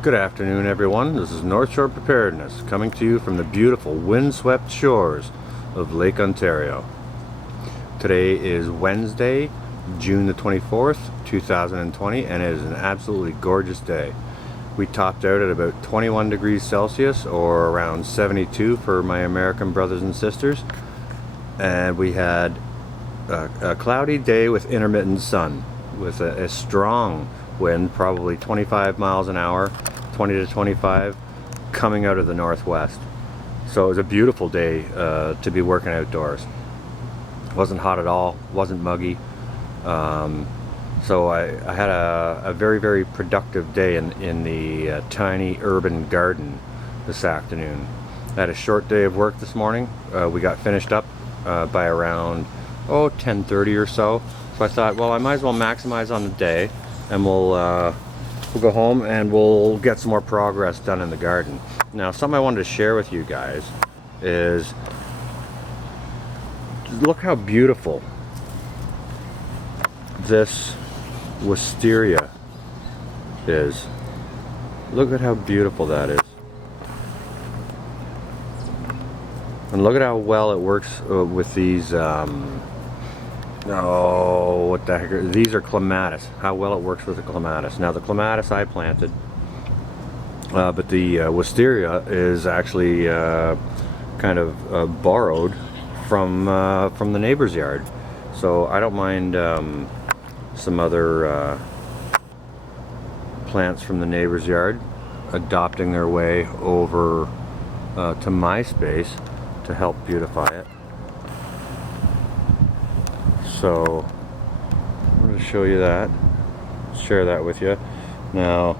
Good afternoon, everyone. This is North Shore Preparedness coming to you from the beautiful windswept shores of Lake Ontario. Today is Wednesday, June the 24th, 2020, and it is an absolutely gorgeous day. We topped out at about 21 degrees Celsius, or around 72 for my American brothers and sisters, and we had a cloudy day with intermittent sun with a strong wind, probably 25 miles an hour, 20 to 25, coming out of the northwest. So it was a beautiful day to be working outdoors. It wasn't hot at all, wasn't muggy. So I had a very, very productive day in the tiny urban garden this afternoon. I had a short day of work this morning. We got finished up by around 10:30 or so. So I thought, well, I might as well maximize on the day, and we'll go home and we'll get some more progress done in the garden. Now, something I wanted to share with you guys is, look how beautiful this Wisteria is. Look at how beautiful that is. And look at how well it works with these, what the heck, these are clematis. How well it works with the clematis. Now the clematis I planted, but the Wisteria is actually kind of borrowed from the neighbor's yard. So I don't mind some other plants from the neighbor's yard adopting their way over to my space to help beautify it. So I'm going to show you that, share that with you. Now,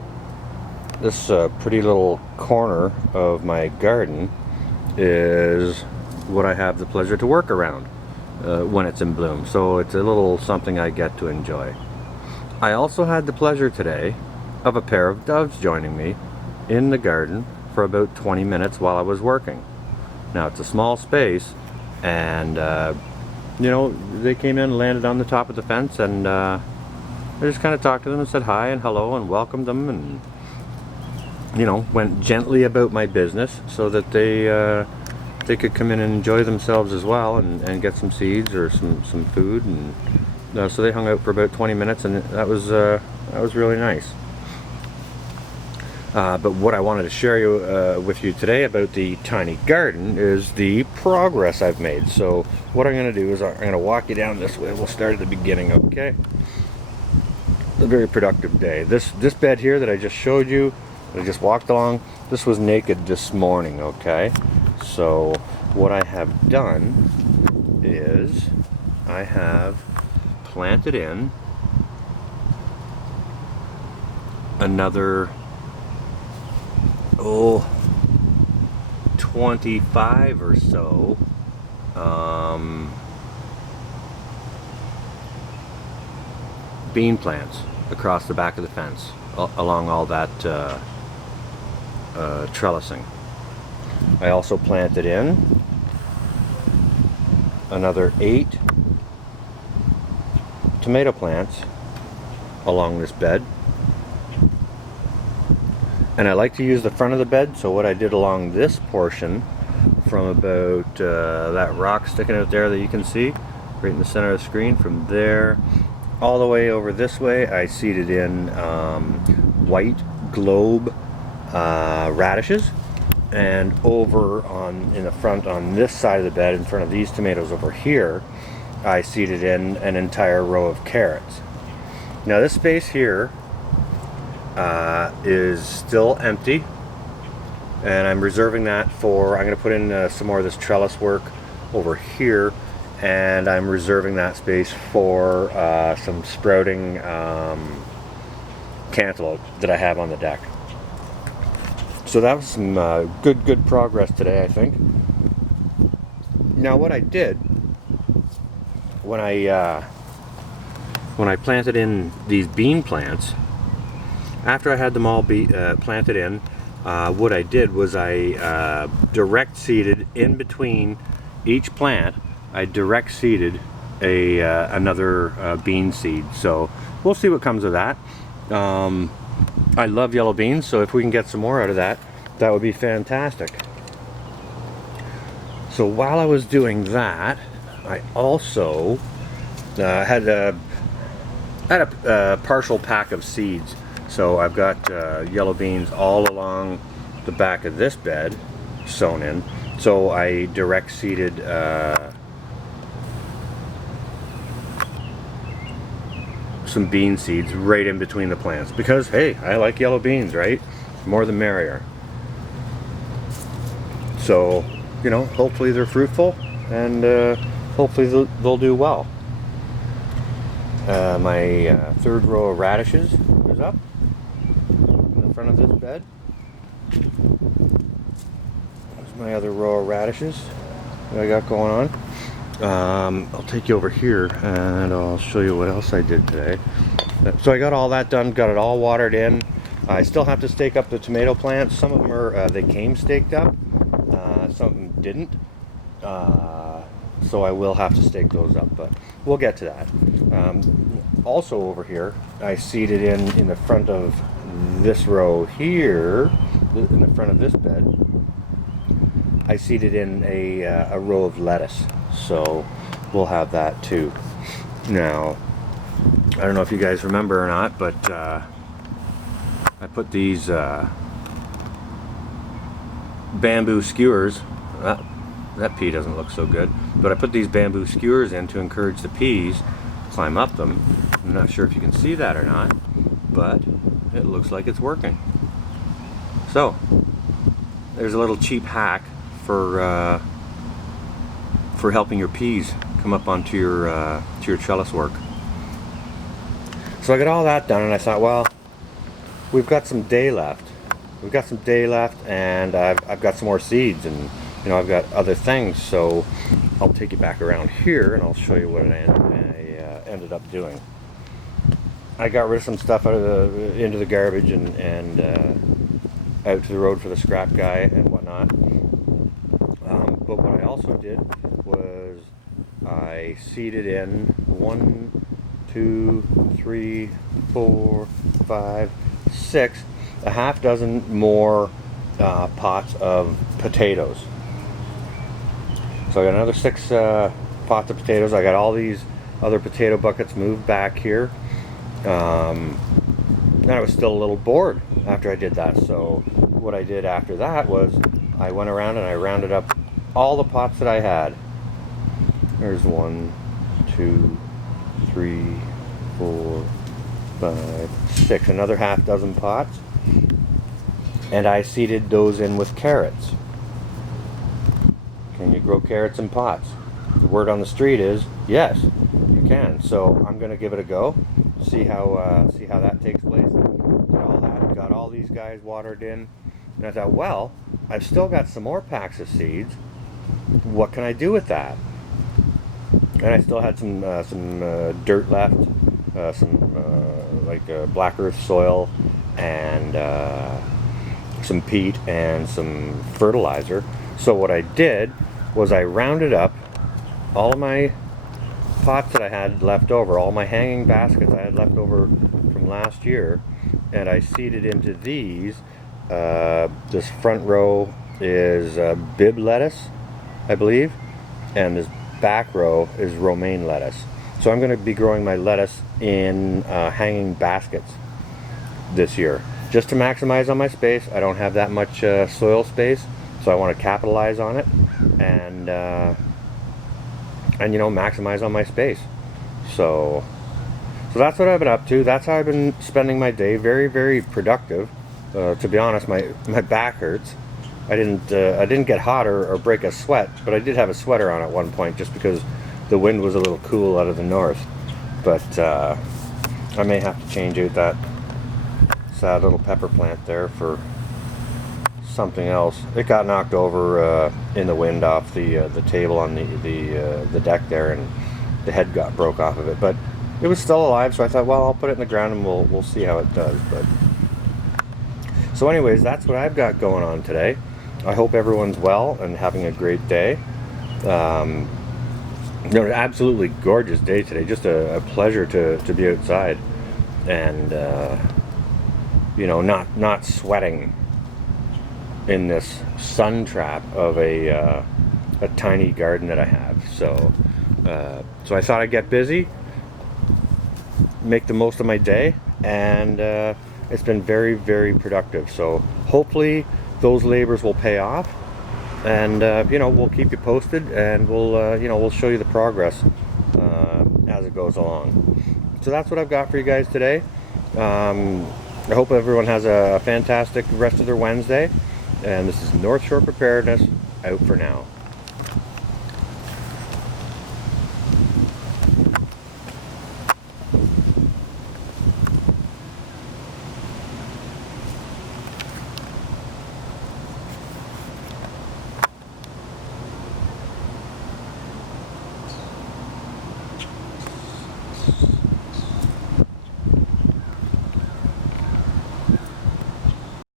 this pretty little corner of my garden is what I have the pleasure to work around when it's in bloom. So it's a little something I get to enjoy. I also had the pleasure today of a pair of doves joining me in the garden for about 20 minutes while I was working. Now, it's a small space, and you know, they came in and landed on the top of the fence, and I just kind of talked to them and said hi and hello and welcomed them, and you know, went gently about my business so that they could come in and enjoy themselves as well, and get some seeds or some food, and so they hung out for about 20 minutes, and that was really nice. But what I wanted to share with you today about the tiny garden is the progress I've made. So what I'm going to do is I'm going to walk you down this way. We'll start at the beginning, okay? A very productive day. This bed here that I just showed you, that I just walked along, this was naked this morning, okay? So what I have done is I have planted in another 25 or so bean plants across the back of the fence along all that trellising. I also planted in another 8 tomato plants along this bed. And I like to use the front of the bed, so what I did along this portion, from about that rock sticking out there that you can see, right in the center of the screen, from there all the way over this way, I seeded in white globe radishes, and over in the front on this side of the bed, in front of these tomatoes over here, I seeded in an entire row of carrots. Now this space here is still empty, and I'm reserving that for, I'm going to put in some more of this trellis work over here, and I'm reserving that space for some sprouting cantaloupe that I have on the deck. So that was some good progress today, I think. Now what I did when I planted in these bean plants, after I had them all planted in, what I did was I direct seeded in between each plant. I direct seeded another bean seed. So we'll see what comes of that. I love yellow beans, so if we can get some more out of that, that would be fantastic. So while I was doing that, I also had a partial pack of seeds. So I've got yellow beans all along the back of this bed sown in. So I direct seeded some bean seeds right in between the plants because, hey, I like yellow beans, right? More the merrier. So, you know, hopefully they're fruitful and hopefully they'll do well. My third row of radishes is up in the front of this bed. There's my other row of radishes that I got going on. I'll take you over here and I'll show you what else I did today. So I got all that done, got it all watered in. I still have to stake up the tomato plants. Some of them are, they came staked up, some of them didn't. So I will have to stake those up, but we'll get to that. Also over here, I seeded in the front of this row here, in the front of this bed, I seeded in a row of lettuce. So we'll have that too. Now, I don't know if you guys remember or not, but I put these bamboo skewers. That pea doesn't look so good, but I put these bamboo skewers in to encourage the peas to climb up them. I'm not sure if you can see that or not, but it looks like it's working. So there's a little cheap hack for helping your peas come up onto your trellis work. So I got all that done, and I thought, well, we've got some day left. We've got some day left, and I've got some more seeds, and you know, I've got other things. So I'll take you back around here, and I'll show you what I ended up doing. I got rid of some stuff into the garbage and out to the road for the scrap guy and whatnot. But what I also did was I seeded in 1, 2, 3, 4, 5, 6, a half dozen more pots of potatoes. So I got another 6 pots of potatoes. I got all these other potato buckets moved back here. And I was still a little bored after I did that. So what I did after that was I went around and I rounded up all the pots that I had. There's 1, 2, 3, 4, 5, 6, another half dozen pots, and I seeded those in with carrots. Can you grow carrots in pots? The word on the street is yes, you can. So I'm going to give it a go, see how that takes place. Did all that, got all these guys watered in, and I thought, well, I've still got some more packs of seeds. What can I do with that? And I still had some dirt left, like black earth soil, and some peat and some fertilizer. So what I did was I rounded up all of my pots that I had left over, all my hanging baskets I had left over from last year, and I seeded into these. This front row is bib lettuce, I believe, and this back row is romaine lettuce. So I'm going to be growing my lettuce in hanging baskets this year, just to maximize on my space. I don't have that much soil space, so I want to capitalize on it and you know, maximize on my space. So that's what I've been up to. That's how I've been spending my day. Very, very productive. To be honest, my back hurts. I didn't get hot or break a sweat, but I did have a sweater on at one point just because the wind was a little cool out of the north. But I may have to change out that sad little pepper plant there for something else. It got knocked over in the wind off the table on the deck there, and the head broke off of it. But it was still alive, so I thought, well, I'll put it in the ground and we'll see how it does. But so anyways, that's what I've got going on today. I hope everyone's well and having a great day. You know, an absolutely gorgeous day today. Just a pleasure to be outside. And you know, not sweating in this sun trap of a tiny garden that I have. So so I thought I'd get busy, make the most of my day, and it's been very, very productive. So hopefully those labors will pay off, and you know, we'll keep you posted, and we'll you know, we'll show you the progress as it goes along. So that's what I've got for you guys today. I hope everyone has a fantastic rest of their Wednesday, and this is North Shore Preparedness, out for now.